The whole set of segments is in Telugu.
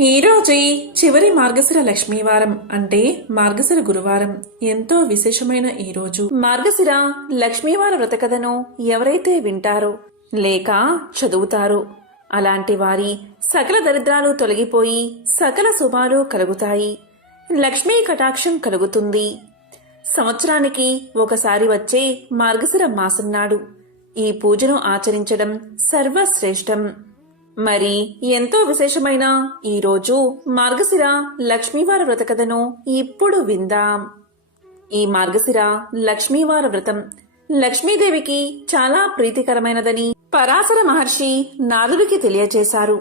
ఈరోజు చివరి మార్గశిర లక్ష్మీవారం అంటే మార్గశిర గురువారం ఎంతో విశేషమైన ఈరోజు మార్గశిర లక్ష్మీవార వ్రతకథను ఎవరైతే వింటారో లేక చదువుతారో అలాంటి వారి సకల దరిద్రాలు తొలగిపోయి సకల శుభాలు కలుగుతాయి. లక్ష్మీ కటాక్షం కలుగుతుంది. సంవత్సరానికి ఒకసారి వచ్చే మార్గశిర మాసం నాడు ఈ పూజను ఆచరించడం సర్వశ్రేష్టం. మరి ఎంతో విశేషమైన ఈరోజు మార్గశిర లక్ష్మీవార వ్రతకథను ఇప్పుడు విందాం. ఈ మార్గశిర లక్ష్మీవార వ్రతం లక్ష్మీదేవికి చాలా ప్రీతికరమైనదని పరాశర మహర్షి నారదుడికి తెలియచేశారు.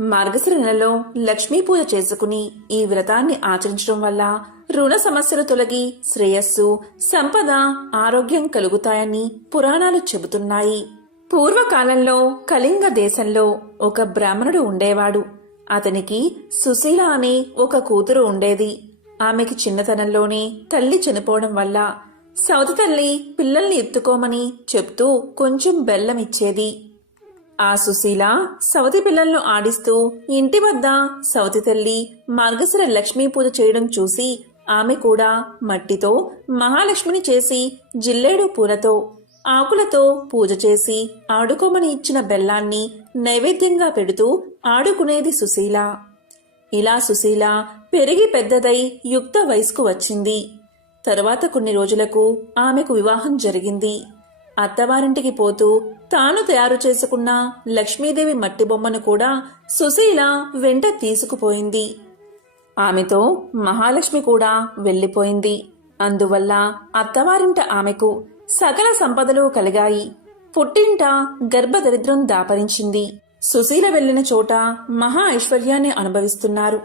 మార్గశిర నెలలో లక్ష్మీ పూజ చేసుకుని ఈ వ్రతాన్ని ఆచరించడం వల్ల రుణ సమస్యలు తొలగి శ్రేయస్సు, సంపద, ఆరోగ్యం కలుగుతాయని పురాణాలు చెబుతున్నాయి. పూర్వకాలంలో కళింగ దేశంలో ఒక బ్రాహ్మణుడు ఉండేవాడు. అతనికి సుశీల అనే ఒక కూతురు ఉండేది. ఆమెకి చిన్నతనంలోనే తల్లి చనిపోవడం వల్ల సవతి తల్లి పిల్లల్ని ఎత్తుకోమని చెప్తూ కొంచెం బెల్లం ఇచ్చేది. ఆ సుశీల సవతి పిల్లలను ఆడిస్తూ ఇంటి వద్ద సవతి తల్లి మార్గశిర లక్ష్మీ పూజ చేయడం చూసి ఆమె కూడా మట్టితో మహాలక్ష్మిని చేసి జిల్లేడు పూలతో ఆకులతో పూజ చేసి ఆడుకోమని ఇచ్చిన బెల్లాన్ని నైవేద్యంగా పెడుతూ ఆడుకునేది సుశీల. ఇలా సుశీల పెరిగి పెద్దదై యుక్త వయస్కు వచ్చింది. తరువాత కొన్ని రోజులకు ఆమెకు వివాహం జరిగింది. అత్తవారింటికి పోతూ తాను తయారు చేసుకున్న లక్ష్మీదేవి మట్టి బొమ్మను కూడా సుశీల వెంట తీసుకుపోయింది. ఆమెతో మహాలక్ష్మి కూడా వెళ్లిపోయింది. అందువల్ల అత్తవారింట ఆమెకు సకల సంపదలు కలిగాయి. పుట్టింట గర్భదరిద్రం దాపరించింది. సుశీల వెళ్లిన చోట మహా ఐశ్వర్యాన్ని అనుభవిస్తున్నారు.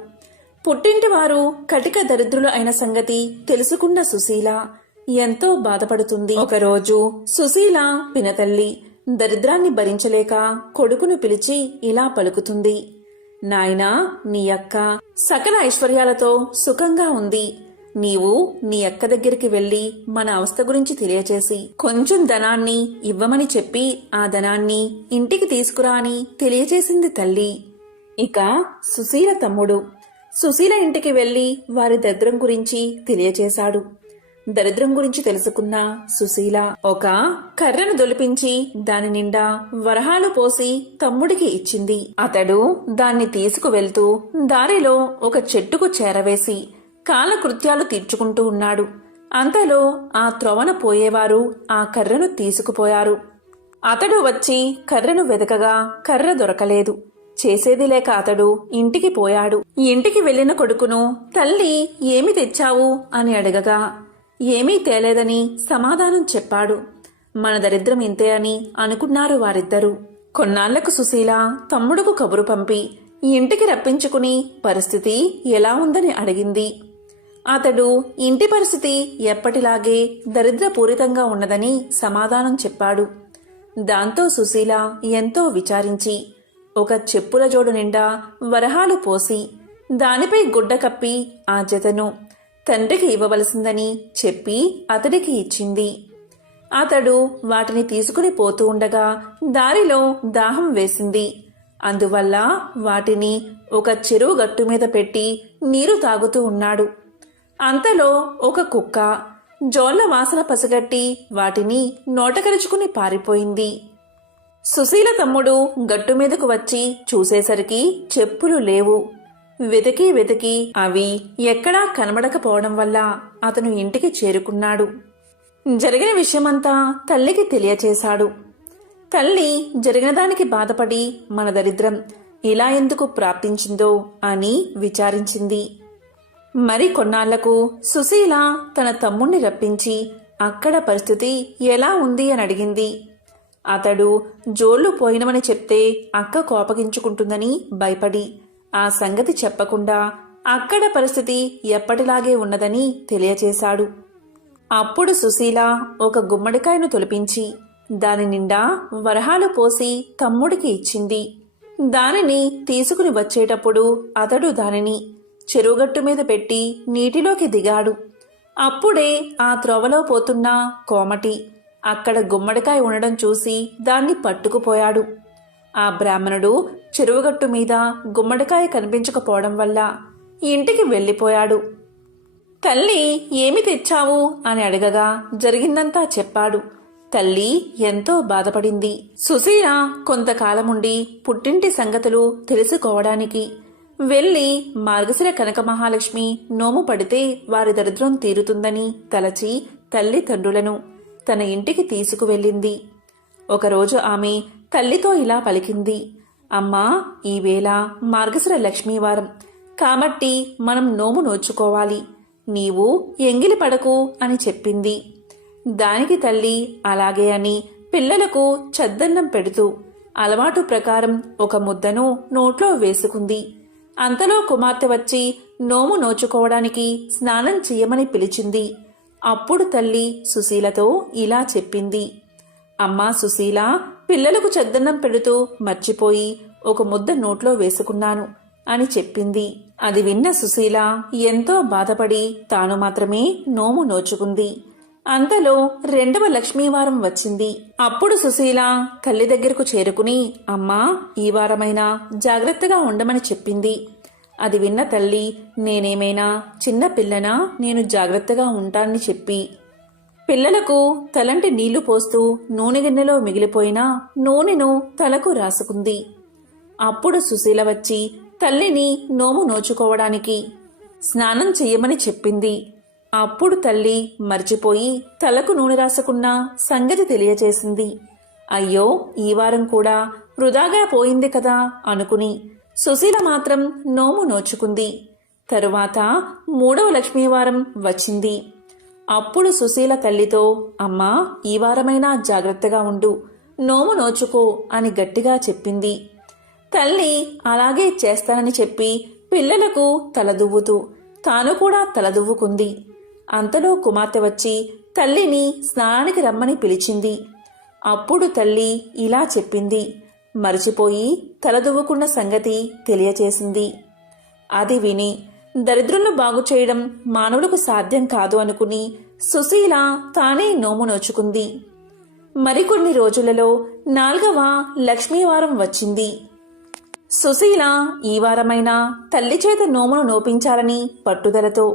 పుట్టింటి వారు కటిక దరిద్రులు అయిన సంగతి తెలుసుకున్న సుశీల ఎంతో బాధపడుతుంది. ఒకరోజు సుశీల పినతల్లి దరిద్రాన్ని భరించలేక కొడుకును పిలిచి ఇలా పలుకుతుంది. నాయనా, నీ అక్క సకల ఐశ్వర్యాలతో సుఖంగా ఉంది. నీవు నీ అక్క దగ్గరికి వెళ్లి మన అవస్థ గురించి తెలియచేసి కొంచెం ధనాన్ని ఇవ్వమని చెప్పి ఆ ధనాన్ని ఇంటికి తీసుకురా అని తెలియచేసింది తల్లి. ఇక సుశీల తమ్ముడు సుశీల ఇంటికి వెళ్లి వారి దరిద్రం గురించి తెలియచేశాడు. దరిద్రం గురించి తెలుసుకున్న సుశీల ఒక కర్రను దొలిపించి దాని నిండా వరహాలు పోసి తమ్ముడికి ఇచ్చింది. అతడు దాన్ని తీసుకువెళ్తూ దారిలో ఒక చెట్టుకు చేరవేసి కాలకృత్యాలు తీర్చుకుంటూ ఉన్నాడు. అంతలో ఆ త్రోవన పోయేవారు ఆ కర్రను తీసుకుపోయారు. అతడు వచ్చి కర్రను వెదకగా కర్ర దొరకలేదు. చేసేది లేక అతడు ఇంటికి పోయాడు. ఇంటికి వెళ్లిన కొడుకును తల్లి ఏమి తెచ్చావు అని అడగగా ఏమీ తేలేదని సమాధానం చెప్పాడు. మన దరిద్రం ఇంతే అని అనుకున్నారు వారిద్దరూ. కొన్నాళ్లకు సుశీల తమ్ముడుకు కబురు పంపి ఇంటికి రప్పించుకుని పరిస్థితి ఎలా ఉందని అడిగింది. అతడు ఇంటి పరిస్థితి ఎప్పటిలాగే దరిద్రపూరితంగా ఉన్నదని సమాధానం చెప్పాడు. దాంతో సుశీల ఎంతో విచారించి ఒక చెప్పుల జోడు నిండా వరహాలు పోసి దానిపై గుడ్డ కప్పి ఆ జతను తండ్రికి ఇవ్వవలసిందని చెప్పి అతడికి ఇచ్చింది. అతడు వాటిని తీసుకుని పోతూ ఉండగా దారిలో దాహం వేసింది. అందువల్ల వాటిని ఒక చెరువు గట్టు మీద పెట్టి నీరు తాగుతూ ఉన్నాడు. అంతలో ఒక కుక్క జోళ్ల వాసన పసిగట్టి వాటిని నోటకరుచుకుని పారిపోయింది. సుశీల తమ్ముడు గట్టు మీదకు వచ్చి చూసేసరికి చెప్పులు లేవు. వెతికి వెతికి అవి ఎక్కడా కనబడకపోవడం వల్ల అతను ఇంటికి చేరుకున్నాడు. జరిగిన విషయమంతా తల్లికి తెలియచేశాడు. తల్లి జరిగిన దానికి బాధపడి మన దరిద్రం ఇలా ఎందుకు ప్రాప్తించిందో అని విచారించింది. మరి కొన్నాళ్లకు సుశీల తన తమ్ముణ్ణి రప్పించి అక్కడ పరిస్థితి ఎలా ఉంది అని అడిగింది. అతడు జోళ్లు పోయినవని చెప్తే అక్క కోపగించుకుంటుందని భయపడి ఆ సంగతి చెప్పకుండా అక్కడ పరిస్థితి ఎప్పటిలాగే ఉన్నదని తెలియచేశాడు. అప్పుడు సుశీల ఒక గుమ్మడికాయను తొలిపించి దాని నిండా వరహాలు పోసి తమ్ముడికి ఇచ్చింది. దానిని తీసుకుని వచ్చేటప్పుడు అతడు దానిని చెరువుగట్టు మీద పెట్టి నీటిలోకి దిగాడు. అప్పుడే ఆ త్రోవలో పోతున్న కోమటి అక్కడ గుమ్మడికాయ ఉండడం చూసి దాన్ని పట్టుకుపోయాడు. ఆ బ్రాహ్మణుడు చెరువుగట్టు మీద గుమ్మడికాయ కనిపించకపోవడం వల్ల ఇంటికి వెళ్ళిపోయాడు. తల్లి ఏమి తెచ్చావు అని అడగగా జరిగిందంతా చెప్పాడు. తల్లి ఎంతో బాధపడింది. సుశీల కొంతకాలముండి పుట్టింటి సంగతులు తెలుసుకోవడానికి వెళ్ళి మార్గశిర కనక మహాలక్ష్మి నోము పడితే వారి దరిద్రం తీరుతుందని తలచి తల్లిదండ్రులను తన ఇంటికి తీసుకువెళ్ళింది. ఒకరోజు ఆమె తల్లితో ఇలా పలికింది. అమ్మా, ఈవేళ మార్గశిర లక్ష్మీవారం కాబట్టి మనం నోము నోచుకోవాలి. నీవు ఎంగిలి పడకు అని చెప్పింది. దానికి తల్లి అలాగే అని పిల్లలకు చద్దన్నం పెడుతూ అలవాటు ప్రకారం ఒక ముద్దను నోట్లో వేసుకుంది. అంతలో కుమార్తె వచ్చి నోము నోచుకోవడానికి స్నానం చెయ్యమని పిలిచింది. అప్పుడు తల్లి సుశీలతో ఇలా చెప్పింది. అమ్మా సుశీల, పిల్లలకు చద్దన్నం పెడుతూ మర్చిపోయి ఒక ముద్ద నోట్లో వేసుకున్నాను అని చెప్పింది. అది విన్న సుశీల ఎంతో బాధపడి తాను మాత్రమే నోము నోచుకుంది. అంతలో రెండవ లక్ష్మీవారం వచ్చింది. అప్పుడు సుశీల తల్లి దగ్గరకు చేరుకుని అమ్మా, ఈ వారమైనా జాగ్రత్తగా ఉండమని చెప్పింది. అది విన్న తల్లి నేనేమైనా చిన్న పిల్లనా, నేను జాగ్రత్తగా ఉంటానని చెప్పి పిల్లలకు తలంటి నీళ్లు పోస్తూ నూనె గిన్నెలో మిగిలిపోయిన నూనెను తలకు రాసుకుంది. అప్పుడు సుశీల వచ్చి తల్లిని నోము నోచుకోవడానికి స్నానం చెయ్యమని చెప్పింది. అప్పుడు తల్లి మర్చిపోయి తలకు నూనె రాసుకున్న సంగతి తెలియచేసింది. అయ్యో, ఈ వారం కూడా వృధాగా పోయింది కదా అనుకుని సుశీల మాత్రం నోము నోచుకుంది. తరువాత మూడవ లక్ష్మీవారం వచ్చింది. అప్పుడు సుశీల తల్లితో అమ్మా, ఈ వారమైనా జాగ్రత్తగా ఉండు, నోము నోచుకో అని గట్టిగా చెప్పింది. తల్లి అలాగే చేస్తానని చెప్పి పిల్లలకు తలదువ్వుతూ తాను కూడా తలదువ్వుకుంది. అంతలో కుమార్తె వచ్చి తల్లిని స్నానానికి రమ్మని పిలిచింది. అప్పుడు తల్లి ఇలా చెప్పింది. మరిచిపోయి తలదువ్వుకున్న సంగతి తెలియచేసింది. అది విని దరిద్రులను బాగు చేయడం మానవులకు సాధ్యం కాదు అనుకుని సుశీల తానే నోము నోచుకుంది. మరికొన్ని రోజులలో 4వ లక్ష్మీవారం వచ్చింది. సుశీల ఈ వారమైనా తల్లి చేత నోమును నోపించాలని పట్టుదలతో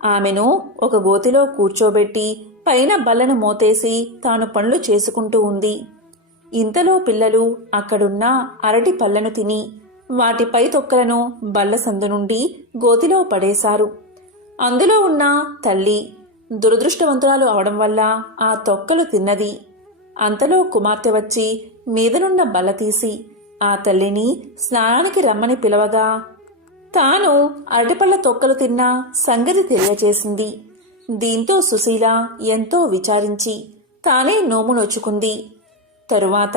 ఆమెను ఒక గోతిలో కూర్చోబెట్టి పైన బల్లను మోతేసి తాను పనులు చేసుకుంటూ ఉంది. ఇంతలో పిల్లలు అక్కడున్న అరటి పళ్లను తిని వాటిపై తొక్కలను బల్ల సందు నుండి గోతిలో పడేశారు. అందులో ఉన్న తల్లి దురదృష్టవంతురాలు అవడం వల్ల ఆ తొక్కలు తిన్నది. అంతలో కుమార్తె వచ్చి మీదనున్న బల్ల తీసి ఆ తల్లిని స్నానానికి రమ్మని పిలవగా తాను అరటిపళ్ళ తొక్కలు తిన్న సంగతి తెలియచేసింది. దీంతో సుశీల ఎంతో విచారించి తానే నోము నోచుకుంది. తరువాత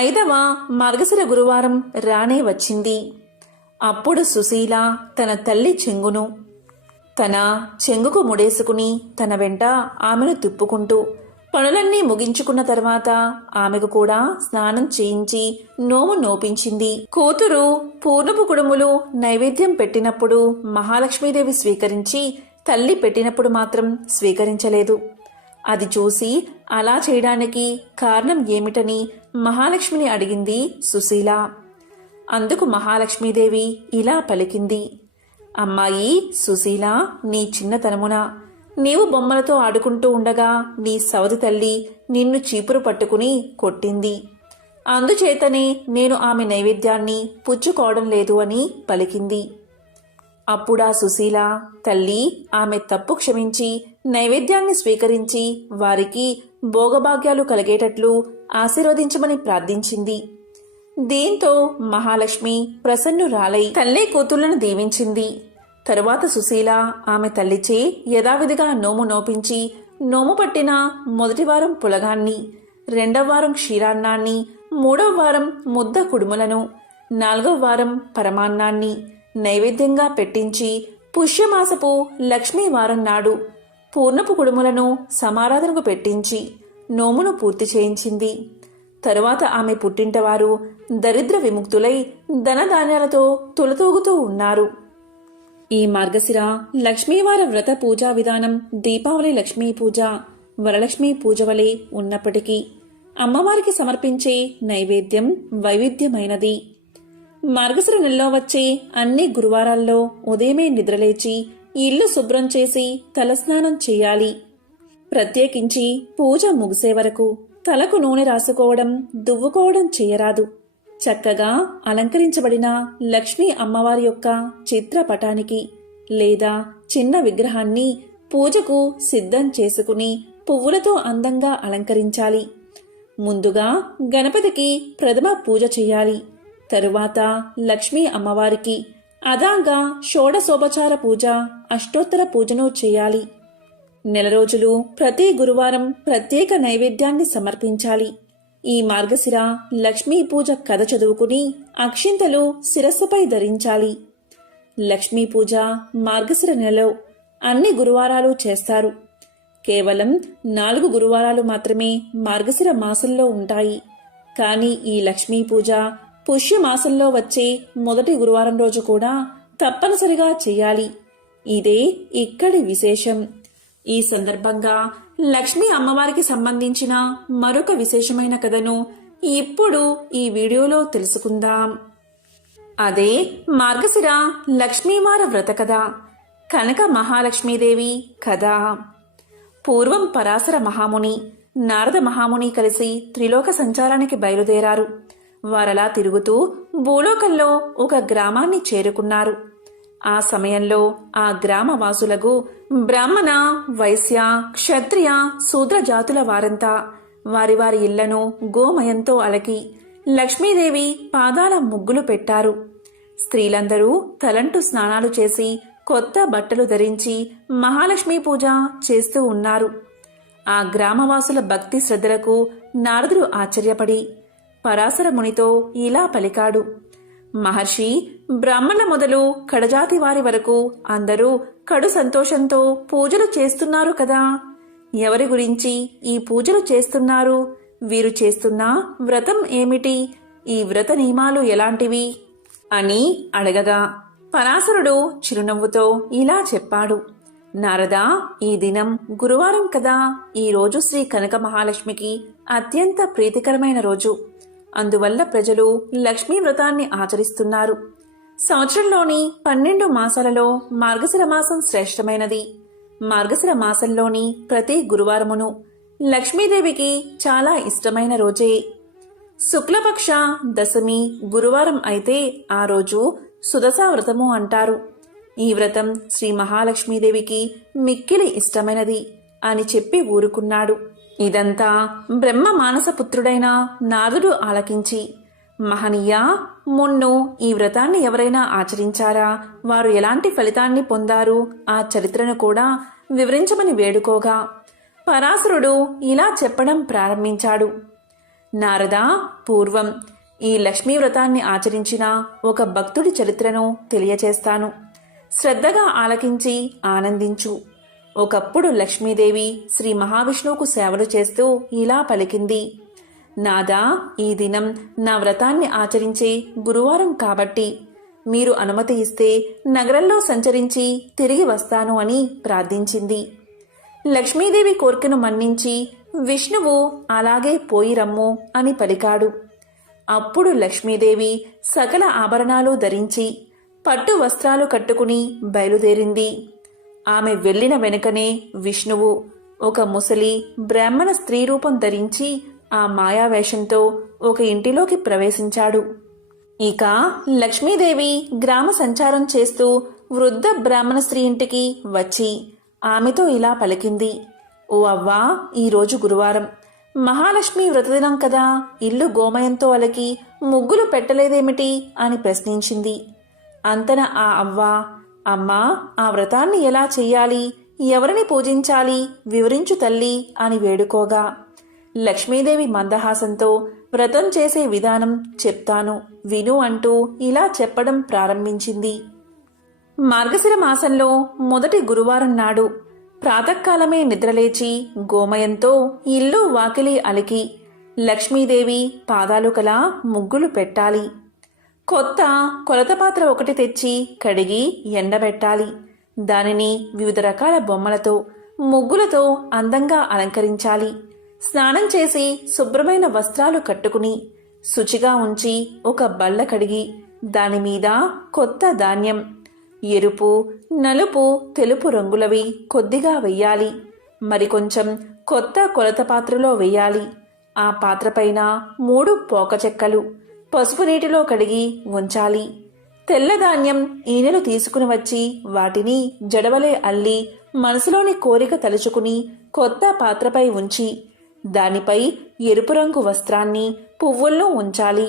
5వ మార్గశిర గురువారం రానే వచ్చింది. అప్పుడు సుశీల తన తల్లి తన చెంగుకు ముడేసుకుని తన వెంట ఆమెను తిప్పుకుంటూ పనులన్నీ ముగించుకున్న తర్వాత ఆమెకు కూడా స్నానం చేయించి నోము నోపించింది. కూతురు పూర్ణపు కుడుములు నైవేద్యం పెట్టినప్పుడు మహాలక్ష్మీదేవి స్వీకరించి తల్లి పెట్టినప్పుడు మాత్రం స్వీకరించలేదు. అది చూసి అలా చేయడానికి కారణం ఏమిటని మహాలక్ష్మిని అడిగింది సుశీల. అందుకు మహాలక్ష్మీదేవి ఇలా పలికింది. అమ్మాయి సుశీల, నీ చిన్నతనమున నీవు బొమ్మలతో ఆడుకుంటూ ఉండగా నీ సవతి తల్లి నిన్ను చీపురు పట్టుకుని కొట్టింది. అందుచేతనే నేను ఆమె నైవేద్యాన్ని పుచ్చుకోవడం లేదు అని పలికింది. అప్పుడా సుశీల తల్లి ఆమె తప్పు క్షమించి నైవేద్యాన్ని స్వీకరించి వారికి భోగభాగ్యాలు కలిగేటట్లు ఆశీర్వదించమని ప్రార్థించింది. దీంతో మహాలక్ష్మి ప్రసన్నురాలై తల్లి కూతుళ్లను దీవించింది. తరువాత సుశీల ఆమె తల్లిచే యథావిధిగా నోము నోపించి నోము పట్టిన మొదటి వారం పులగాన్ని, 2వ వారం క్షీరాన్నాన్ని, 3వ వారం ముద్ద కుడుములను, 4వ వారం పరమాన్నాన్ని నైవేద్యంగా పెట్టించి పుష్యమాసపు లక్ష్మీవారం నాడు పూర్ణపు కుడుములను సమారాధనకు పెట్టించి నోమును పూర్తి చేయించింది. తరువాత ఆమె పుట్టింటవారు దరిద్ర విముక్తులై ధనధాన్యాలతో తులతూగుతూ ఉన్నారు. ఈ మార్గశిర లక్ష్మీవార వ్రత పూజా విధానం దీపావళి లక్ష్మీ పూజ, వరలక్ష్మీ పూజ వలె ఉన్నప్పటికీ అమ్మవారికి సమర్పించే నైవేద్యం వైవిధ్యమైనది. మార్గశిర నెలలో వచ్చే అన్ని గురువారాల్లో ఉదయమే నిద్రలేచి ఇల్లు శుభ్రం చేసి తలస్నానం చేయాలి. ప్రత్యేకించి పూజ ముగిసే వరకు తలకు నూనె రాసుకోవడం, దువ్వుకోవడం చేయరాదు. చక్కగా అలంకరించబడిన లక్ష్మీ అమ్మవారి యొక్క చిత్రపటానికి లేదా చిన్న విగ్రహాన్ని పూజకు సిద్ధం చేసుకుని పువ్వులతో అందంగా అలంకరించాలి. ముందుగా గణపతికి ప్రథమ పూజ చేయాలి. తరువాత లక్ష్మీ అమ్మవారికి అదాగా షోడశోపచార పూజ, అష్టోత్తర పూజను చేయాలి. నెల రోజులు ప్రతి గురువారం ప్రత్యేక నైవేద్యాన్ని సమర్పించాలి. ఈ మార్గశిర లక్ష్మీ పూజ కథ చదువుకుని అక్షింతలు శిరస్సుపై ధరించాలి. లక్ష్మీ పూజ మార్గశిర నెలలో అన్ని గురువారాలు చేస్తారు. కేవలం 4 గురువారాలు మాత్రమే మార్గశిర మాసంలో ఉంటాయి. కానీ ఈ లక్ష్మీ పూజ పుష్యమాసంలో వచ్చే మొదటి గురువారం రోజు కూడా తప్పనిసరిగా చేయాలి. ఇదే ఇక్కడి విశేషం. ఈ సందర్భంగా లక్ష్మీ అమ్మవారికి సంబంధించిన మరొక విశేషమైన కథను ఇప్పుడు ఈ వీడియోలో తెలుసుకుందాం. అదే మార్గశిర లక్ష్మీవార వ్రత కథ, కనక మహాలక్ష్మీదేవి కథ. పూర్వం పరాశర మహాముని, నారద మహాముని కలిసి త్రిలోక సంచారానికి బయలుదేరారు. వారలా తిరుగుతూ భూలోకంలో ఒక గ్రామాన్ని చేరుకున్నారు. ఆ సమయంలో ఆ గ్రామవాసులకు బ్రాహ్మణ, వైశ్య, క్షత్రియ, శూద్ర జాతుల వారంతా వారి వారి ఇళ్లను గోమయంతో అలకి లక్ష్మీదేవి పాదాల ముగ్గులు పెట్టారు. స్త్రీలందరూ తలంటు స్నానాలు చేసి కొత్త బట్టలు ధరించి మహాలక్ష్మీ పూజ చేస్తూ ఉన్నారు. ఆ గ్రామవాసుల భక్తి శ్రద్ధలకు నారదుడు ఆశ్చర్యపడి పరాశర మునితో ఇలా పలికాడు. మహర్షి, బ్రాహ్మణుల మొదలు కడజాతి వారి వరకు అందరూ కడు సంతోషంతో పూజలు చేస్తున్నారు కదా. ఎవరి గురించి ఈ పూజలు చేస్తున్నారు? వీరు చేస్తున్న వ్రతం ఏమిటి? ఈ వ్రత నియమాలు ఎలాంటివి అని అడగగా పరాశరుడు చిరునవ్వుతో ఇలా చెప్పాడు. నారదా, ఈ దినం గురువారం కదా. ఈ రోజు శ్రీ కనక మహాలక్ష్మికి అత్యంత ప్రీతికరమైన రోజు. అందువల్ల ప్రజలు లక్ష్మీ వ్రతాన్ని ఆచరిస్తున్నారు. సంవత్సరంలోని 12 మాసాలలో మార్గశిర మాసం శ్రేష్టమైనది. మార్గశిర మాసంలోని ప్రతి గురువారమును లక్ష్మీదేవికి చాలా ఇష్టమైన రోజే. శుక్లపక్ష దశమి గురువారం అయితే ఆ రోజు సుదశా వ్రతము అంటారు. ఈ వ్రతం శ్రీ మహాలక్ష్మీదేవికి మిక్కిలి ఇష్టమైనది అని చెప్పి ఊరుకున్నాడు. ఇదంతా బ్రహ్మ మానసపుత్రుడైన నారదుడు ఆలకించి, మహనీయ, మున్ను ఈ వ్రతాన్ని ఎవరైనా ఆచరించారా? వారు ఎలాంటి ఫలితాన్ని పొందారు? ఆ చరిత్రను కూడా వివరించమని వేడుకోగా పరాశరుడు ఇలా చెప్పడం ప్రారంభించాడు. నారదా, పూర్వం ఈ లక్ష్మీ వ్రతాన్ని ఆచరించిన ఒక భక్తుడి చరిత్రను తెలియచేస్తాను. శ్రద్ధగా ఆలకించి ఆనందించు. ఒకప్పుడు లక్ష్మీదేవి శ్రీ మహావిష్ణువుకు సేవలు చేస్తూ ఇలా పలికింది. నాదా, ఈ దినం నా వ్రతాన్ని ఆచరించే గురువారం కాబట్టి మీరు అనుమతి ఇస్తే నగరంలో సంచరించి తిరిగి వస్తాను అని ప్రార్థించింది. లక్ష్మీదేవి కోరికను మన్నించి విష్ణువు అలాగే పోయి రమ్ము అని పలికాడు. అప్పుడు లక్ష్మీదేవి సకల ఆభరణాలు ధరించి పట్టు వస్త్రాలు కట్టుకుని బయలుదేరింది. ఆమె వెళ్లిన వెనుకనే విష్ణువు ఒక ముసలి బ్రాహ్మణ స్త్రీ రూపం ధరించి ఆ మాయావేషంతో ఒక ఇంటిలోకి ప్రవేశించాడు. ఇక లక్ష్మీదేవి గ్రామ సంచారం చేస్తూ వృద్ధ బ్రాహ్మణ స్త్రీ ఇంటికి వచ్చి ఆమెతో ఇలా పలికింది. ఓ అవ్వా, ఈరోజు గురువారం, మహాలక్ష్మి వ్రతదినం కదా. ఇల్లు గోమయంతో అలకి ముగ్గులు పెట్టలేదేమిటి అని ప్రశ్నించింది. అంతన ఆ అవ్వ, అమ్మా, ఆ వ్రతాన్ని ఎలా చెయ్యాలి, ఎవరిని పూజించాలి వివరించు తల్లి అని వేడుకోగా లక్ష్మీదేవి మందహాసంతో వ్రతం చేసే విధానం చెప్తాను విను అంటూ ఇలా చెప్పడం ప్రారంభించింది. మార్గశిర మాసంలో మొదటి గురువారం నాడు ప్రాతకాలమే నిద్రలేచి గోమయంతో ఇల్లు వాకిలి అలికి లక్ష్మీదేవి పాదాలు కల ముగ్గులు పెట్టాలి. కొత్త కొలత పాత్ర ఒకటి తెచ్చి కడిగి ఎండబెట్టాలి. దానిని వివిధ రకాల బొమ్మలతో ముగ్గులతో అందంగా అలంకరించాలి. స్నానం చేసి శుభ్రమైన వస్త్రాలు కట్టుకుని శుచిగా ఉంచి ఒక బల్ల కడిగి దానిమీద కొత్త ధాన్యం ఎరుపు, నలుపు, తెలుపు రంగులవి కొద్దిగా వెయ్యాలి. మరికొంచెం కొత్త కొలత పాత్రలో వెయ్యాలి. ఆ పాత్రపైన 3 పోక చెక్కలు పసుపు నీటిలో కడిగి ఉంచాలి. తెల్లధాన్యం ఈనెలు తీసుకుని వచ్చి వాటిని జడవలే అల్లి మనసులోని కోరిక తలుచుకుని కొత్త పాత్రపై ఉంచి దానిపై ఎరుపు రంగు వస్త్రాన్ని, పువ్వులను ఉంచాలి.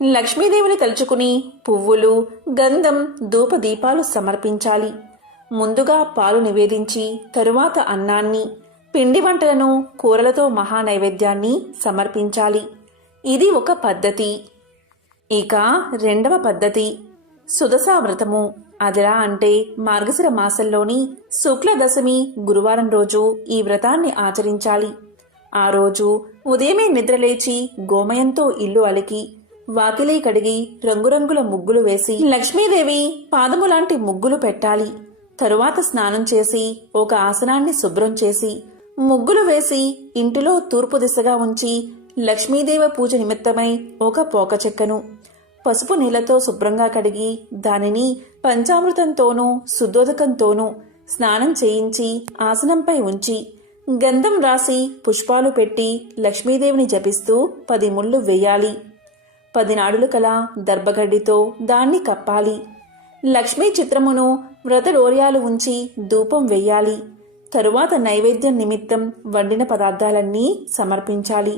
లక్ష్మీదేవిని తలుచుకుని పువ్వులు, గంధం, ధూపదీపాలు సమర్పించాలి. ముందుగా పాలు నివేదించి తరువాత అన్నాన్ని, పిండి వంటలను, కూరలతో మహానైవేద్యాన్ని సమర్పించాలి. ఇది ఒక పద్ధతి. ఇక రెండవ పద్ధతి సుదశా వ్రతము. అదిలా అంటే మార్గశిర మాసంలోని శుక్ల దశమి గురువారం రోజు ఈ వ్రతాన్ని ఆచరించాలి. ఆ రోజు ఉదయమే నిద్రలేచి గోమయంతో ఇల్లు అలికి వాకిలి కడిగి రంగురంగుల ముగ్గులు వేసి లక్ష్మీదేవి పాదము లాంటి ముగ్గులు పెట్టాలి. తరువాత స్నానం చేసి ఒక ఆసనాన్ని శుభ్రం చేసి ముగ్గులు వేసి ఇంటిలో తూర్పు దిశగా ఉంచి లక్ష్మీదేవి పూజ నిమిత్తమై ఒక పోక చెక్కను పసుపు నీళ్లతో శుభ్రంగా కడిగి దానిని పంచామృతంతోనూ శుద్ధోదకంతోనూ స్నానం చేయించి ఆసనంపై ఉంచి గంధం రాసి పుష్పాలు పెట్టి లక్ష్మీదేవిని జపిస్తూ 10 ముళ్ళు వేయాలి. 10 నాడులు కల దర్భగడ్డితో దాన్ని కప్పాలి. లక్ష్మీ చిత్రమును వ్రతలోర్యాలు ఉంచి ధూపం వెయ్యాలి. తరువాత నైవేద్యం నిమిత్తం వండిన పదార్థాలన్నీ సమర్పించాలి.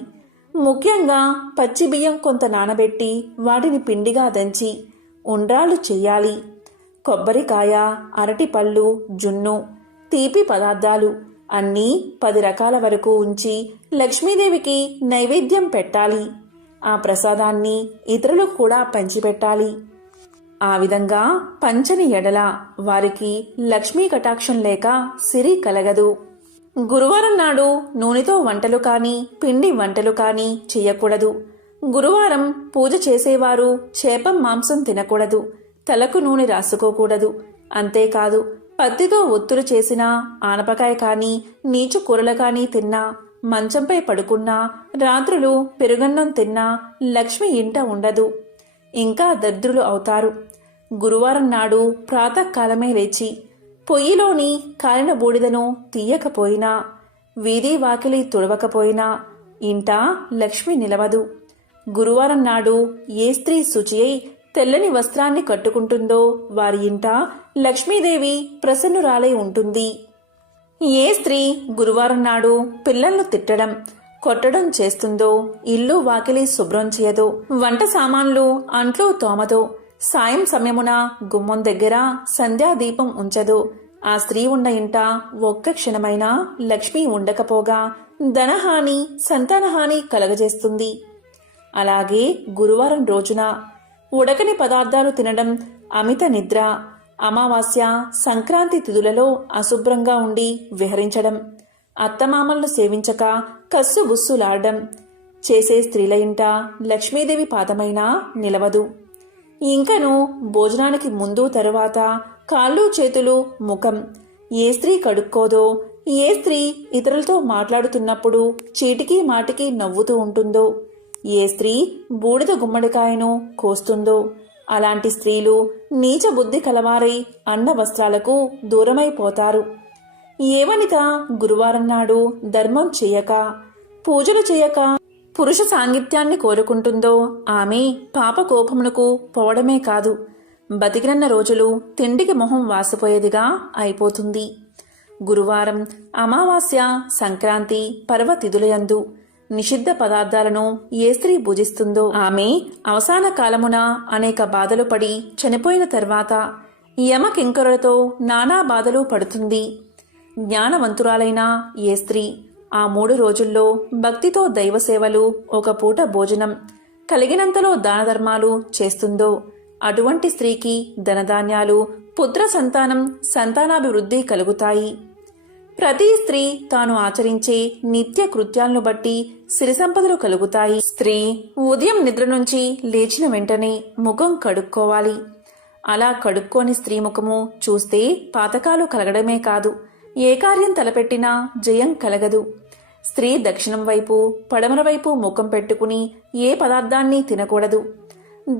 ముఖ్యంగా పచ్చి బియ్యం కొంత నానబెట్టి వాటిని పిండిగా దంచి ఉండ్రాళ్ళు చెయ్యాలి. కొబ్బరికాయ, అరటిపళ్ళు, జున్ను, తీపి పదార్థాలు అన్నీ 10 రకాల వరకు ఉంచి లక్ష్మీదేవికి నైవేద్యం పెట్టాలి. ఆ ప్రసాదాన్ని ఇతరులకు కూడా పంచిపెట్టాలి. ఆ విధంగా పంచని ఎడల వారికి లక్ష్మీ కటాక్షం లేక సిరి కలగదు. గురువారం నాడు నూనెతో వంటలు కాని, పిండి వంటలు కాని చేయకూడదు. గురువారం పూజ చేసేవారు చేపం మాంసం తినకూడదు. తలకు నూనె రాసుకోకూడదు. అంతేకాదు పత్తితో ఒత్తులు చేసిన ఆనపకాయ కాని, నీచు కూరలు కాని తిన్నా, మంచంపై పడుకున్నా, రాత్రులు పెరుగన్నం తిన్నా లక్ష్మి ఇంట ఉండదు. ఇంకా దరిద్రులు అవుతారు. గురువారం నాడు ప్రాతకాలమే లేచి పొయ్యిలోని కాలిన బూడిదను తీయకపోయినా, వీధి వాకిలి తుడవకపోయినా ఇంట లక్ష్మి నిలవదు. గురువారం నాడు ఏ స్త్రీ శుచి అయి తెల్లని వస్త్రాన్ని కట్టుకుంటుందో వారి ఇంట లక్ష్మీదేవి ప్రసన్నురాలై ఉంటుంది. ఏ స్త్రీ గురువారం నాడు పిల్లలను తిట్టడం, కొట్టడం చేస్తుందో, ఇల్లు వాకిలి శుభ్రం చేయదో, వంట సామాన్లు అంట్లో తోమదో, సాయం సమయమున గుమ్మం దగ్గర సంధ్యాదీపం ఉంచదో, ఆ స్త్రీ ఉన్న ఇంట ఒక్క క్షణమైనా లక్ష్మి ఉండకపోగా ధనహాని, సంతానహాని కలగజేస్తుంది. అలాగే గురువారం రోజున ఉడకని పదార్థాలు తినడం, అమిత నిద్ర, అమావాస్య, సంక్రాంతి తిథులలో అశుభ్రంగా ఉండి విహరించడం, అత్తమామలను సేవించక కస్సుబుస్సులాడడం చేసే స్త్రీల ఇంట లక్ష్మీదేవి పాదమైనా నిలవదు. ఇంకను భోజనానికి ముందు తరువాత కాళ్ళు, చేతులు, ముఖం ఏ స్త్రీ కడుక్కోదో, ఏ స్త్రీ ఇతరులతో మాట్లాడుతున్నప్పుడు చీటికి మాటికి నవ్వుతూ ఉంటుందో, ఏ స్త్రీ బూడిద గుమ్మడికాయను కోస్తుందో అలాంటి స్త్రీలు నీచ బుద్ధి కలవారై అన్న వస్త్రాలకు దూరమైపోతారు. ఏ వనిత గురువారం నాడు ధర్మం చేయక, పూజలు చేయక పురుష సాంగిత్యాన్ని కోరుకుంటుందో ఆమె పాపకోపమునకు పోవడమే కాదు, బతికినన్న రోజులు తిండికి మొహం వాసిపోయేదిగా అయిపోతుంది. గురువారం, అమావాస్య, సంక్రాంతి పర్వతిథులయందు నిషిద్ధ పదార్థాలను ఏ స్త్రీ భుజిస్తుందో ఆమె అవసాన కాలమున అనేక బాధలు పడి చనిపోయిన తర్వాత యమకింకరులతో నానా బాధలు పడుతుంది. జ్ఞానవంతురాలైన ఏ స్త్రీ ఆ 3 రోజుల్లో భక్తితో దైవసేవలు, ఒక పూట భోజనం, కలిగినంతలో దానధర్మాలు చేస్తుందో అటువంటి స్త్రీకి ధనధాన్యాలు, పుత్ర సంతానం, సంతానాభివృద్ధి కలుగుతాయి. ప్రతి స్త్రీ తాను ఆచరించే నిత్య కృత్యాలను బట్టి సిరి సంపదలు కలుగుతాయి. స్త్రీ ఉదయం నిద్ర నుంచి లేచిన వెంటనే ముఖం కడుక్కోవాలి. అలా కడుక్కోని స్త్రీ ముఖము చూస్తే పాతకాలు కలగడమే కాదు, ఏ కార్యం తలపెట్టినా జయం కలగదు. స్త్రీ దక్షిణం వైపు పడమర వైపు ముఖం పెట్టుకుని ఏ పదార్థాన్ని తినకూడదు.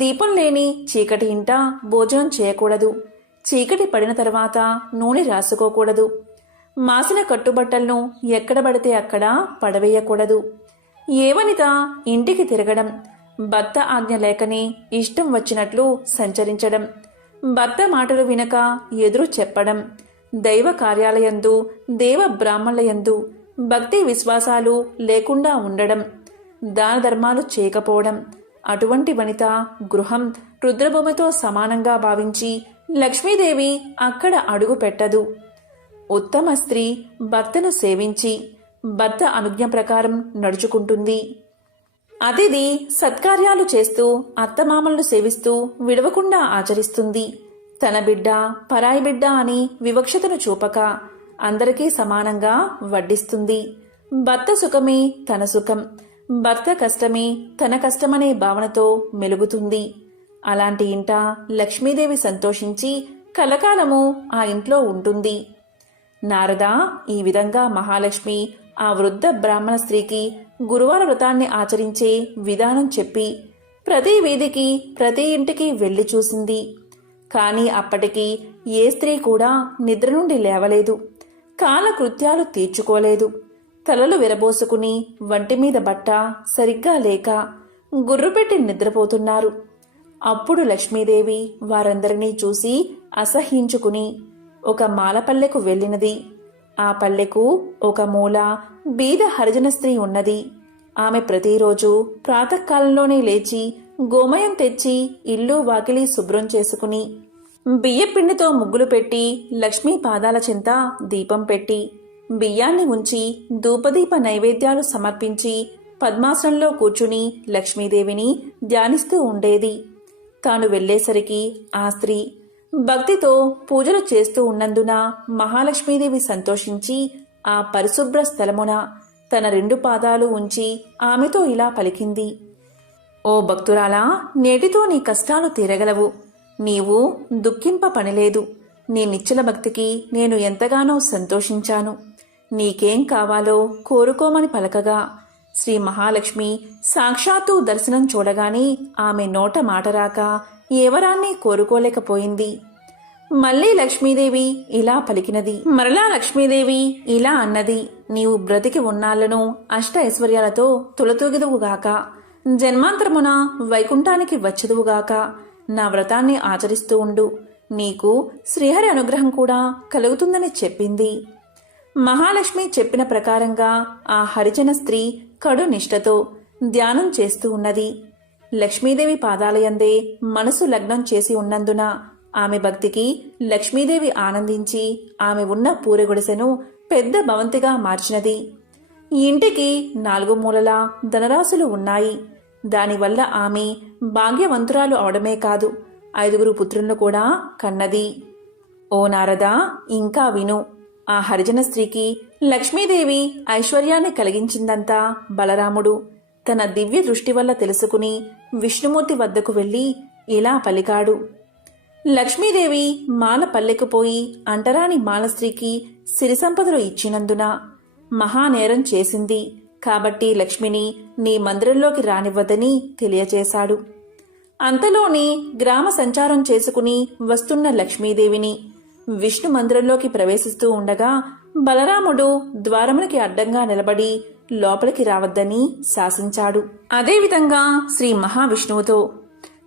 దీపం లేని చీకటి ఇంట భోజనం చేయకూడదు. చీకటి పడిన తర్వాత నూనె రాసుకోకూడదు. మాసిన కట్టుబట్టలను ఎక్కడ పడితే అక్కడ పడవేయకూడదు. ఏ వనిత ఇంటికి తిరగడం, భర్త ఆజ్ఞ లేకనే ఇష్టం వచ్చినట్లు సంచరించడం, భర్త మాటలు వినక ఎదురు చెప్పడం, దైవ కార్యాలయందు దేవ బ్రాహ్మణులయందు భక్తి విశ్వాసాలు లేకుండా ఉండడం, దాన ధర్మాలు చేయకపోవడం, అటువంటి వనిత గృహం రుద్రభూమితో సమానంగా భావించి లక్ష్మీదేవి అక్కడ అడుగు పెట్టదు. ఉత్తమ స్త్రీ భర్తను సేవించి భర్త అనుజ్ఞ ప్రకారం నడుచుకుంటుంది. అతిథి సత్కార్యాలు చేస్తూ అత్తమామలను సేవిస్తూ విడవకుండా ఆచరిస్తుంది. తన బిడ్డ పరాయి బిడ్డ అని వివక్షతను చూపక అందరికీ సమానంగా వడ్డిస్తుంది. భర్త సుఖమే తన సుఖం, భర్త కష్టమే తన కష్టమనే భావనతో మెలుగుతుంది. అలాంటి ఇంట లక్ష్మీదేవి సంతోషించి కలకాలము ఆ ఇంట్లో ఉంటుంది. నారద ఈ విధంగా మహాలక్ష్మి ఆ వృద్ధ బ్రాహ్మణ స్త్రీకి గురువార వ్రతాన్ని ఆచరించే విధానం చెప్పి ప్రతి వీధికి ప్రతి ఇంటికి వెళ్లి చూసింది. కాని అప్పటికి ఏ స్త్రీ కూడా నిద్ర నుండి లేవలేదు. కాలకృత్యాలు తీర్చుకోలేదు. తలలు విరబోసుకుని వంటిమీద బట్ట సరిగ్గా లేక గుర్రుపెట్టి నిద్రపోతున్నారు. అప్పుడు లక్ష్మీదేవి వారందరినీ చూసి అసహ్యించుకుని ఒక మాలపల్లెకు వెళ్ళినది. ఆ పల్లెకు ఒక మూల బీద హరిజన స్త్రీ ఉన్నది. ఆమె ప్రతిరోజు ప్రాతకాలంలోనే లేచి గోమయం తెచ్చి ఇల్లు వాకిలి శుభ్రం చేసుకుని బియ్యపిండితో ముగ్గులు పెట్టి లక్ష్మీ పాదాల చెంత దీపం పెట్టి బియ్యాన్ని ఉంచి ధూపదీప నైవేద్యాలు సమర్పించి పద్మాసనంలో కూర్చుని లక్ష్మీదేవిని ధ్యానిస్తూ ఉండేది. తాను వెళ్లేసరికి ఆ స్త్రీ భక్తితో పూజలు చేస్తూ ఉన్నందున మహాలక్ష్మీదేవి సంతోషించి ఆ పరిశుభ్ర స్థలమున తన 2 పాదాలు ఉంచి ఆమెతో ఇలా పలికింది. ఓ భక్తురాలా, నేటితో నీ కష్టాలు తీరగలవు. నీవు దుఃఖింప పనిలేదు. నీ నిశ్చల భక్తికి నేను ఎంతగానో సంతోషించాను. నీకేం కావాలో కోరుకోమని పలకగా శ్రీ మహాలక్ష్మి సాక్షాత్తు దర్శనం చూడగానే ఆమె నోట మాట రాక ఎవరాన్ని కోరుకోలేకపోయింది. మళ్లీ లక్ష్మీదేవి ఇలా పలికినది. మరలా లక్ష్మీదేవి ఇలా అన్నది. నీవు బ్రతికి ఉన్నాళ్లను అష్ట ఐశ్వర్యాలతో తులతూగిదువుగాక, జన్మాంతరమున వైకుంఠానికి వచ్చదువుగాక. నా వ్రతాన్ని ఆచరిస్తూ ఉండు. నీకు శ్రీహరి అనుగ్రహం కూడా కలుగుతుందని చెప్పింది. మహాలక్ష్మి చెప్పిన ప్రకారంగా ఆ హరిజన స్త్రీ కడు నిష్ఠతో ధ్యానం చేస్తూ ఉన్నది. లక్ష్మీదేవి పాదాలయందే మనసు లగ్నం చేసి ఉన్నందున ఆమె భక్తికి లక్ష్మీదేవి ఆనందించి ఆమె ఉన్న పూరెగుడిసెను పెద్ద భవంతిగా మార్చినది. ఇంటికి 4 మూలలా ధనరాశులు ఉన్నాయి. దానివల్ల ఆమె భాగ్యవంతురాలు అవడమే కాదు 5 పుత్రులను కూడా కన్నది. ఓ నారదా, ఇంకా విను. ఆ హరిజన స్త్రీకి లక్ష్మీదేవి ఐశ్వర్యాన్ని కలిగించిందంతా బలరాముడు తన దివ్య దృష్టి వల్ల తెలుసుకుని విష్ణుమూర్తి వద్దకు వెళ్లి ఇలా పలికాడు. లక్ష్మీదేవి మాల పల్లెకుపోయి అంటరాని మాల స్త్రీకి సిరి సంపదలు ఇచ్చినందున మహానేరం చేసింది. కాబట్టి లక్ష్మిని నీ మందిరంలోకి రానివ్వదని తెలియచేశాడు. అంతలోనే గ్రామ సంచారం చేసుకుని వస్తున్న లక్ష్మీదేవిని విష్ణు మందిరంలోకి ప్రవేశిస్తూ ఉండగా బలరాముడు ద్వారమునికి అడ్డంగా నిలబడి లోపలికి రావద్దని శాసించాడు. అదేవిధంగా శ్రీ మహావిష్ణువుతో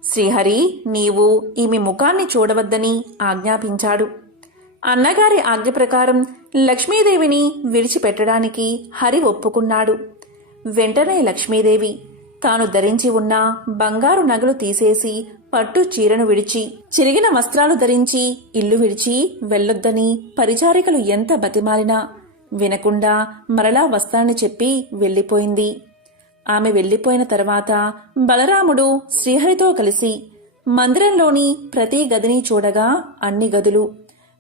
శ్రీహరి నీవు ఈమె ముఖాన్ని చూడవద్దని ఆజ్ఞాపించాడు. అన్నగారి ఆజ్ఞ ప్రకారం లక్ష్మీదేవిని విడిచిపెట్టడానికి హరి ఒప్పుకున్నాడు. వెంటనే లక్ష్మీదేవి తాను ధరించి ఉన్న బంగారు నగలు తీసేసి పట్టు చీరను విడిచి చిరిగిన వస్త్రాలు ధరించి ఇల్లు విడిచి వెళ్ళొద్దని పరిచారికలు ఎంత బతిమాలినా వినకుండా మరలా వస్త్రాన్ని చెప్పి వెళ్ళిపోయింది. ఆమె వెళ్ళిపోయిన తర్వాత బలరాముడు శ్రీహరితో కలిసి మందిరంలోని ప్రతి గదిని చూడగా అన్ని గదులు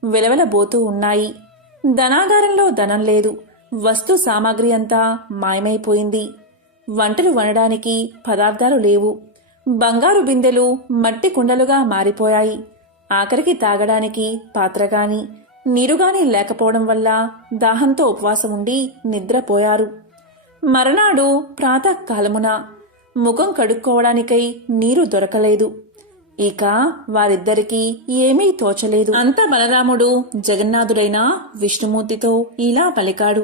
వెలవెలబోతూ ఉన్నాయి. ధనాగారంలో ధనం లేదు. వస్తు సామాగ్రి అంతా మాయమైపోయింది. వంటలు వండడానికి పదార్థాలు లేవు. బంగారు బిందెలు మట్టి కుండలుగా మారిపోయాయి. ఆఖరికి తాగడానికి పాత్రగాని నీరుగాని లేకపోవడం వల్ల దాహంతో ఉపవాసం ఉండి నిద్రపోయారు. మరునాడు ప్రాతకాలమున ముఖం కడుక్కోవడానికై నీరు దొరకలేదు. ఇక వారిద్దరికీ ఏమీ తోచలేదు. అంత బలరాముడు జగన్నాథుడైన విష్ణుమూర్తితో ఇలా పలికాడు: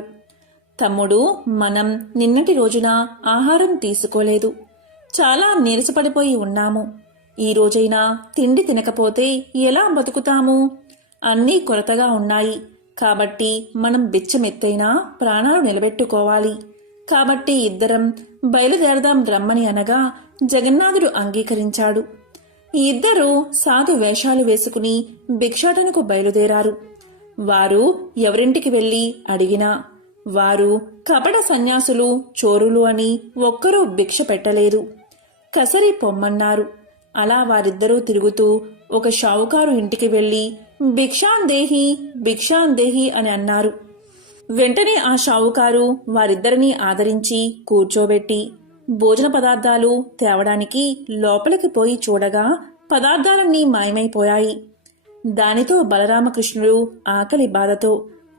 తమ్ముడు, మనం నిన్నటి రోజున ఆహారం తీసుకోలేదు. చాలా నీరసపడిపోయి ఉన్నాము. ఈ రోజైనా తిండి తినకపోతే ఎలా బతుకుతాము? అన్నీ కొరతగా ఉన్నాయి. కాబట్టి మనం బిచ్చమెత్తైనా ప్రాణాలు నిలబెట్టుకోవాలి. కాబట్టి ఇద్దరం బయలుదేరదాం రమ్మని అనగా జగన్నాథుడు అంగీకరించాడు. ఈ ఇద్దరూ సాధు వేషాలు వేసుకుని భిక్షాటనకు బయలుదేరారు. వారు ఎవరింటికి వెళ్లి అడిగినా వారు కపట సన్యాసులు, చోరులు అని ఒక్కరూ భిక్ష పెట్టలేదు. కసరి పొమ్మన్నారు. అలా వారిద్దరూ తిరుగుతూ ఒక షావుకారు ఇంటికి వెళ్లి భిక్షాందేహి భిక్షాందేహి అని అన్నారు. వెంటనే ఆ షావుకారు వారిద్దరినీ ఆదరించి కూర్చోబెట్టి భోజన పదార్థాలు తేవడానికి లోపలికి పోయి చూడగా పదార్థాలన్నీ మాయమైపోయాయి. దానితో బలరామకృష్ణుడు ఆకలి బాధతో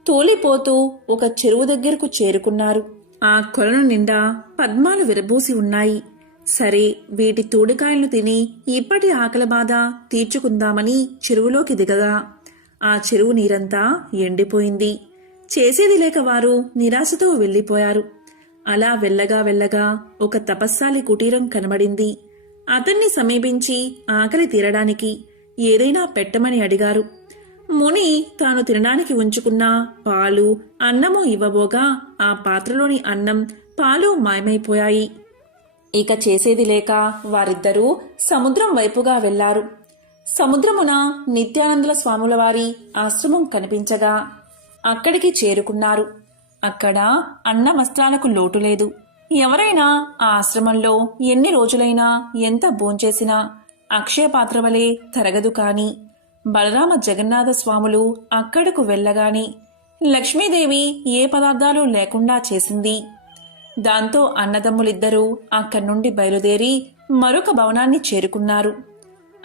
తూలిపోతూ ఒక చెరువు దగ్గరకు చేరుకున్నారు. ఆ కొలను నిండా పద్మాలు విరబూసి ఉన్నాయి. సరే, వీటి తూడికాయలను తిని ఇప్పటి ఆకలి బాధ తీర్చుకుందామని చెరువులోకి దిగగా ఆ చెరువు నీరంతా ఎండిపోయింది. చేసేది లేక వారు నిరాశతో వెళ్లిపోయారు. అలా వెళ్ళగా వెళ్ళగా ఒక తపస్సాలి కుటీరం కనబడింది. అతన్ని సమీపించి ఆకలి తీరడానికి ఏదైనా పెట్టమని అడిగారు. ముని తాను తినడానికి ఉంచుకున్న పాలు, అన్నము ఇవ్వబోగా ఆ పాత్రలోని అన్నం, పాలు మాయమైపోయాయి. ఇక చేసేది లేక వారిద్దరూ సముద్రం వైపుగా వెళ్లారు. సముద్రమున నిత్యానందుల స్వాముల వారి ఆశ్రమం కనిపించగా అక్కడికి చేరుకున్నారు. అక్కడ అన్న వస్త్రాలకు లోటు లేదు. ఎవరైనా ఆ ఆశ్రమంలో ఎన్ని రోజులైనా ఎంత భోంచేసినా అక్షయపాత్ర వలె తరగదు. కాని బలరామ జగన్నాథ స్వాములు అక్కడకు వెళ్ళగాని లక్ష్మీదేవి ఏ పదార్థాలు లేకుండా చేసింది. దాంతో అన్నదమ్ములిద్దరూ అక్కడి నుండి బయలుదేరి మరొక భవనాన్ని చేరుకున్నారు.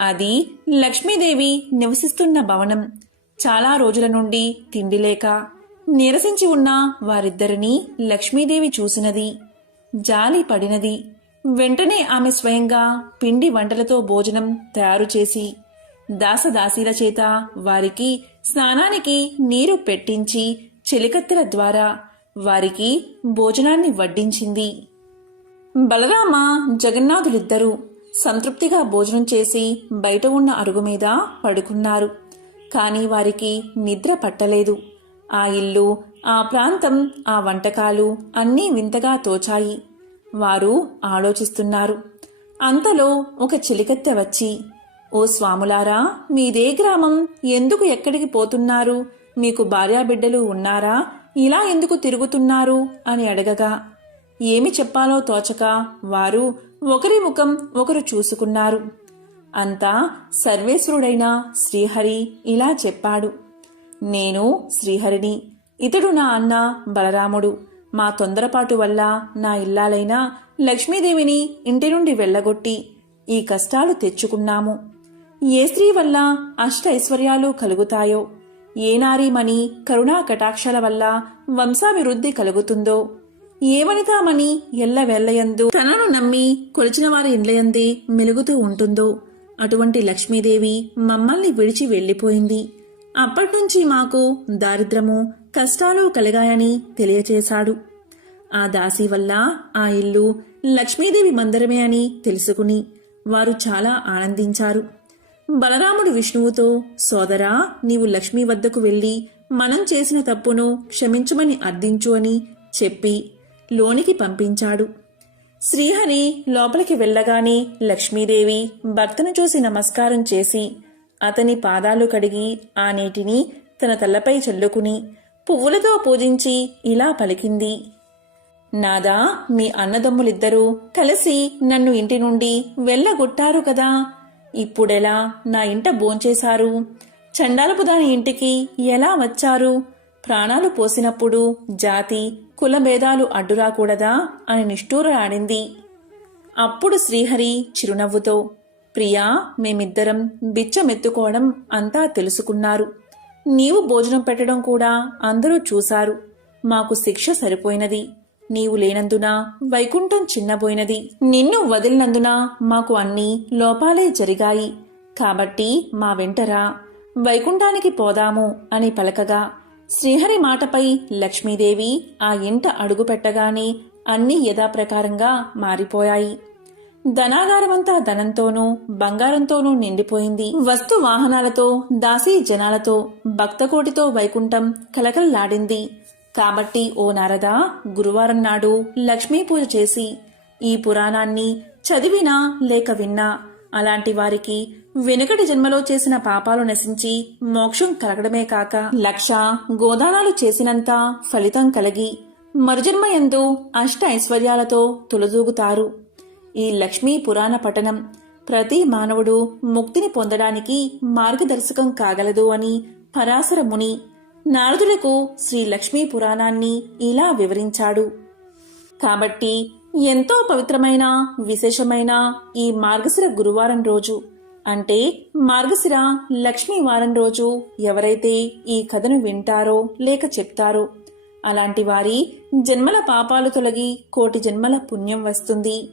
అది లక్ష్మీదేవి నివసిస్తున్న భవనం. చాలా రోజుల నుండి తిండి లేక నీరసించి ఉన్న వారిద్దరినీ లక్ష్మీదేవి చూసినది, జాలి పడినది. వెంటనే ఆమె స్వయంగా పిండి వంటలతో భోజనం తయారు చేసి దాసదాసీల చేత వారికి స్నానానికి నీరు పెట్టించి చెలికత్తెల ద్వారా వారికి భోజనాన్ని వడ్డించింది. బలరామ జగన్నాథులిద్దరూ సంతృప్తిగా భోజనం చేసి బయట ఉన్న అరుగు మీద పడుకున్నారు. కాని వారికి నిద్ర పట్టలేదు. ఆ ఇల్లు, ఆ ప్రాంతం, ఆ వంటకాలు అన్నీ వింతగా తోచాయి. వారు ఆలోచిస్తున్నారు. అంతలో ఒక చెలికత్తె వచ్చి, ఓ స్వాములారా, మీదే గ్రామం, ఎందుకు ఎక్కడికి పోతున్నారు? మీకు భార్యాబిడ్డలు ఉన్నారా? ఇలా ఎందుకు తిరుగుతున్నారు అని అడగగా ఏమి చెప్పాలో తోచక వారు ఒకరి ముఖం ఒకరు చూసుకున్నారు. అంతా సర్వేశ్వరుడైన శ్రీహరి ఇలా చెప్పాడు: నేను శ్రీహరిని, ఇతడు నా అన్న బలరాముడు. మా తొందరపాటు వల్ల నా ఇల్లాలైన లక్ష్మీదేవిని ఇంటి నుండి వెళ్ళగొట్టి ఈ కష్టాలు తెచ్చుకున్నాము. ఏ స్త్రీ వల్ల అష్ట ఐశ్వర్యాలు కలుగుతాయో, ఏ నారీమణి కరుణా కటాక్షాల వల్ల వంశాభివృద్ధి కలుగుతుందో, ఏ వనితామణి ఎల్లవెల్లయందు తనను నమ్మి కొలిచిన వారి ఇండ్లయందే మెలుగుతూ ఉంటుందో అటువంటి లక్ష్మీదేవి మమ్మల్ని విడిచి వెళ్లిపోయింది. అప్పట్నుంచి మాకు దారిద్రము, కష్టాలు కలిగాయని తెలియచేశాడు. ఆ దాసి వల్ల ఆ ఇల్లు లక్ష్మీదేవి మందిరమే అని తెలుసుకుని వారు చాలా ఆనందించారు. బలరాముడు విష్ణువుతో, సోదరా, నీవు లక్ష్మీ వద్దకు వెళ్లి మనం చేసిన తప్పును క్షమించమని అర్థించు అని చెప్పి లోనికి పంపించాడు. శ్రీహరి లోపలికి వెళ్ళగానే లక్ష్మీదేవి భర్తను చూసి నమస్కారం చేసి అతని పాదాలు కడిగి ఆ నీటిని తన తలపై చల్లుకుని పువ్వులతో పూజించి ఇలా పలికింది: నాదా, మీ అన్నదమ్ములిద్దరూ కలిసి నన్ను ఇంటి నుండి వెళ్ళగొట్టారు కదా, ఇప్పుడెలా నా ఇంట భోంచేశారు? చండాలపు దాని ఇంటికి ఎలా వచ్చారు? ప్రాణాలు పోసినప్పుడు జాతి కులభేదాలు అడ్డురాకూడదా అని నిష్ఠూరాడింది. అప్పుడు శ్రీహరి చిరునవ్వుతో, ప్రియా, మేమిద్దరం బిచ్చమెత్తుకోవడం అంతా తెలుసుకున్నారు. నీవు భోజనం పెట్టడం కూడా అందరూ చూశారు. మాకు శిక్ష సరిపోయినది. నీవు లేనందున వైకుంఠం చిన్నబోయినది. నిన్ను వదిలినందున మాకు అన్ని లోపాలే జరిగాయి. కాబట్టి మా వెంటరా, వైకుంఠానికి పోదాము అని పలకగా శ్రీహరి మాటపై లక్ష్మీదేవి ఆ ఇంట అడుగుపెట్టగానే అన్నీ యథాప్రకారంగా మారిపోయాయి. ధనాగారమంతా ధనంతోనూ బంగారంతోనూ నిండిపోయింది. వస్తు వాహనాలతో, దాసీ జనాలతో, భక్తకోటితో వైకుంఠం కలకల్లాడింది. కాబట్టి ఓ నారద, గురువారం నాడు లక్ష్మీ పూజ చేసి ఈ పురాణాన్ని చదివినా లేక విన్నా అలాంటి వారికి వెనుకటి జన్మలో చేసిన పాపాలు నశించి మోక్షం కలగడమే కాక 1,00,000 గోదానాలు చేసినంత ఫలితం కలిగి మరుజన్మయందు అష్ట ఐశ్వర్యాలతో తులదూగుతారు. ఈ లక్ష్మీ పురాణ పఠనం ప్రతి మానవుడు ముక్తిని పొందడానికి మార్గదర్శకం కాగలదు అని పరాశర ముని నారదులకు శ్రీ లక్ష్మీ పురాణాన్ని ఇలా వివరించాడు. కాబట్టి ఎంతో పవిత్రమైన విశేషమైన ఈ మార్గశిర గురువారం రోజు అంటే మార్గశిర లక్ష్మీ వారం రోజు ఎవరైతే ఈ కథను వింటారో లేక చెప్తారో అలాంటి వారి జన్మల పాపాలు తొలగి కోటి జన్మల పుణ్యం వస్తుంది.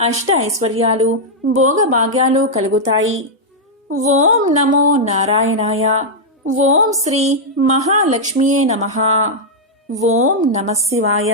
అష్ట ఐశ్వర్యాలు, భోగభాగ్యాలు కలుగుతాయి. ఓం నమో నారాయణాయ. ఓం శ్రీ మహాలక్ష్మియే నమః. ఓం నమః శివాయ.